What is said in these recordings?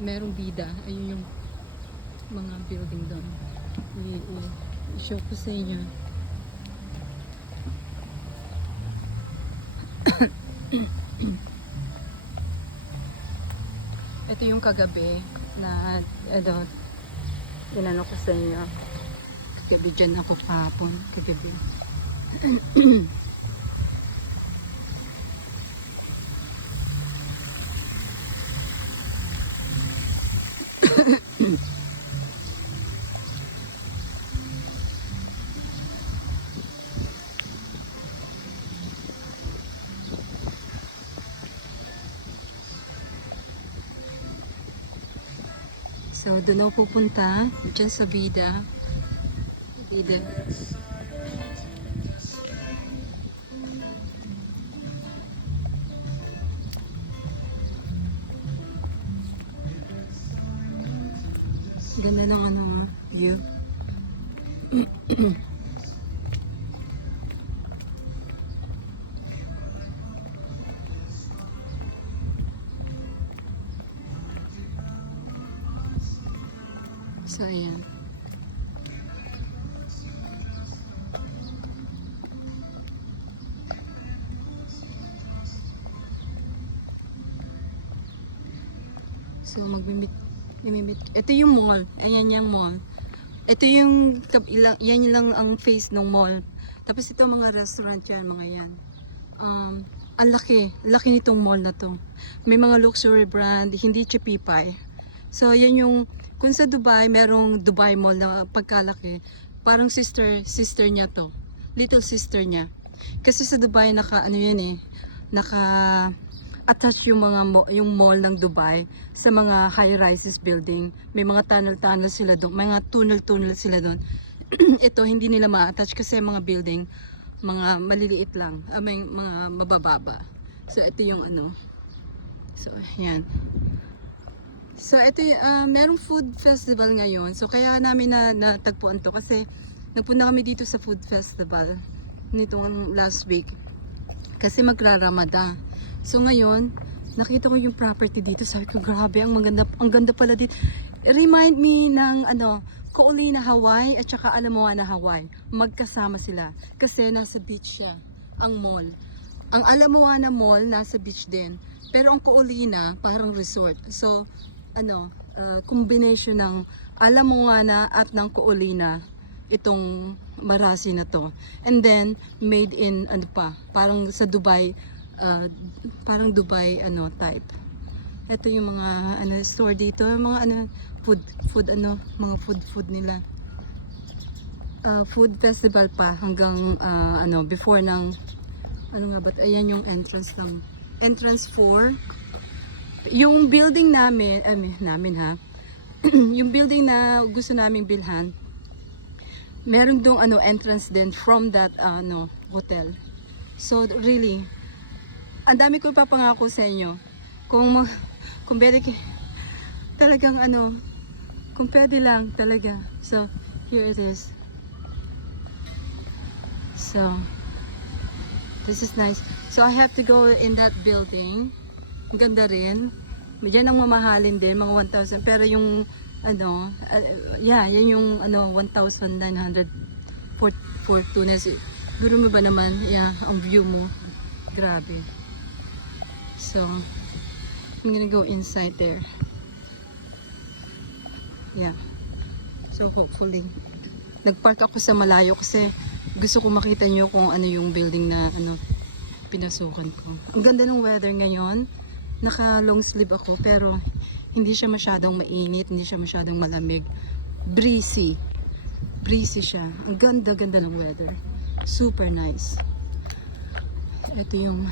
merong bida. Ayun yung mga building doon. I-show ko sa inyo. Ito yung kagabi na inano ko sa inyo. Kagabi dyan ako kahapon. Kagabi. So, doon ako pupunta. Diyan sa Bida. Bida. Ganda ng view. So, ayan. So, imimit. Ito yung mall. Ayan yung mall. Ito yung, yan lang ang face ng mall. Tapos ito mga restaurant yan, mga yan. Ang laki. Laki nitong mall na to. May mga luxury brand, hindi chipipay. So, yan yung, kung sa Dubai, merong Dubai Mall na pagkalaki. Parang sister niya to. Little sister niya. Kasi sa Dubai, naka-attach yung yung mall ng Dubai sa mga high-rises building. May mga tunnel sila doon. May mga tunnel sila doon. Ito, hindi nila ma-attach kasi mga building, mga maliliit lang. May mga mabababa. So, ito yung So, yan. So, ito merong food festival ngayon. So, kaya namin natagpuan to kasi nagpunta kami dito sa food festival nitong last week. Kasi magra-Ramada. So, ngayon, nakita ko yung property dito. Sabi ko, grabe, ang ganda pala dito. Remind me ng Koolina, Hawaii at saka Alamoana, Hawaii. Magkasama sila. Kasi nasa beach siya, ang mall. Ang Alamoana Mall nasa beach din. Pero ang Koolina, parang resort. So, combination ng Alamoana at ng Koolina itong Marasi na to. And then made in parang sa Dubai, parang Dubai type. Ito yung mga store dito, mga mga food nila. Food festival pa hanggang before ng ayan yung entrance 4. Yung building namin yung building na gusto naming bilhan, meron dong entrance din from that hotel. So really, ang dami ko ipapangako sa inyo. Kung pwede talagang kung pwede lang talaga. So here it is. So this is nice. So I have to go in that building. Ang ganda rin. Diyan ang mamahalin din, mga 1,000. Pero yung, yan yung 1,900 for Tunis. Guro mo ba naman, ang view mo. Grabe. So, I'm gonna go inside there. Yeah. So, hopefully. Nagpark ako sa malayo kasi gusto ko makita nyo kung ano yung building na pinasukan ko. Ang ganda ng weather ngayon. Naka long sleeve ako pero hindi siya masyadong mainit, hindi siya masyadong malamig. Breezy siya. Ang ganda ng weather. Super nice. Ito yung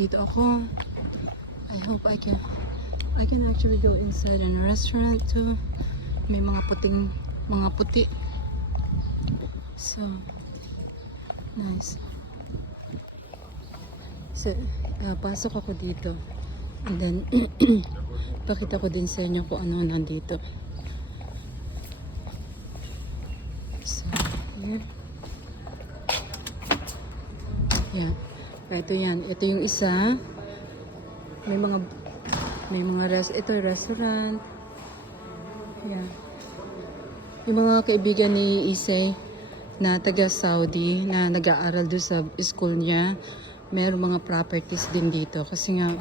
dito ako. I hope I can actually go inside in a restaurant too. May mga puti. So nice. So, pasok ako dito. And then, pakita ko din sa inyo kung ano nandito. So, here. Yan. Ito yan. Ito yung isa. May mga ito restaurant. Ayan. Yung mga kaibigan ni Isay na taga Saudi na nag-aaral doon sa school niya, meron mga properties din dito kasi nga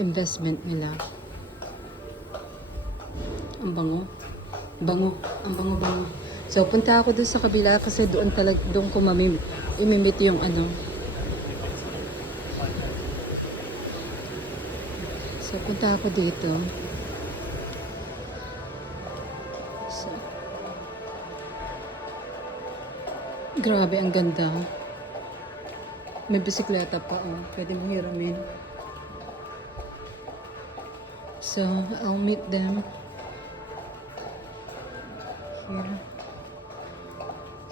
investment nila. Ang bango. Bango. Ang bango-bango. So, punta ako doon sa kabila kasi doon ko imimit yung ano. So, punta ako dito. So, grabe, ang ganda. May bisikleta pa, oh. Pwede mo hiramin. So, I'll meet them here.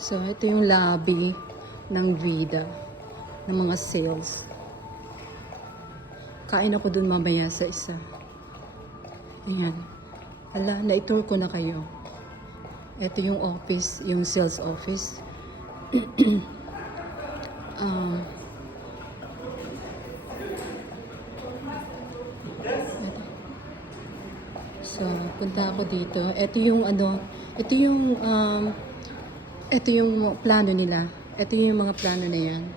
So, ito yung lobby ng Vida, ng mga sales. Kain ako dun mamaya sa isa. Ayan. Hala, na-tour ko na kayo. Ito yung office, yung sales office. Ito. So, punta ako dito. Ito yung ano, ito yung plano nila. Ito yung mga plano na yan.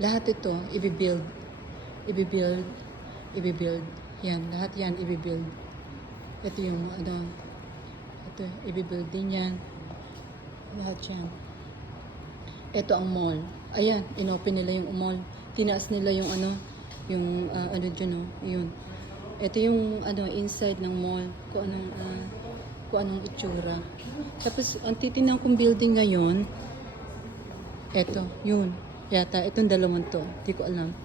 Lahat ito, i-build. Yan, lahat yan, i-build. Ito yung ano, ito, i-build din yan. Lahat yan. Ito ang mall. Ayan, inopen nila yung mall. Tinaas nila yung ano, yung ano dyan, oh, yun. Ito yung ano, inside ng mall. Kung anong itsura. Tapos, ang titinang kong building ngayon, eto, yun. Yata, itong dalawang to. Hindi ko alam.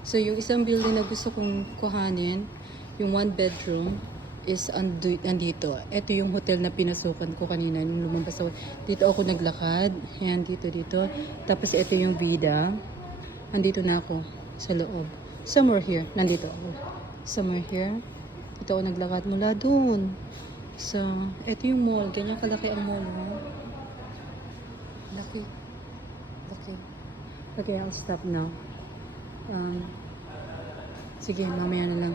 So, yung isang building na gusto kong kuhanin, yung 1 bedroom, is andito. Ito yung hotel na pinasukan ko kanina nung lumabas ako. Dito ako naglakad. Yan, dito. Tapos, ito yung Vida. Andito na ako sa loob. Somewhere here. Nandito ako. Somewhere here. Dito ako naglakad mula doon. So, ito yung mall. Ganyan kalaki ang mall, no? Laki. Okay, I'll stop now. Sige, mamaya na lang.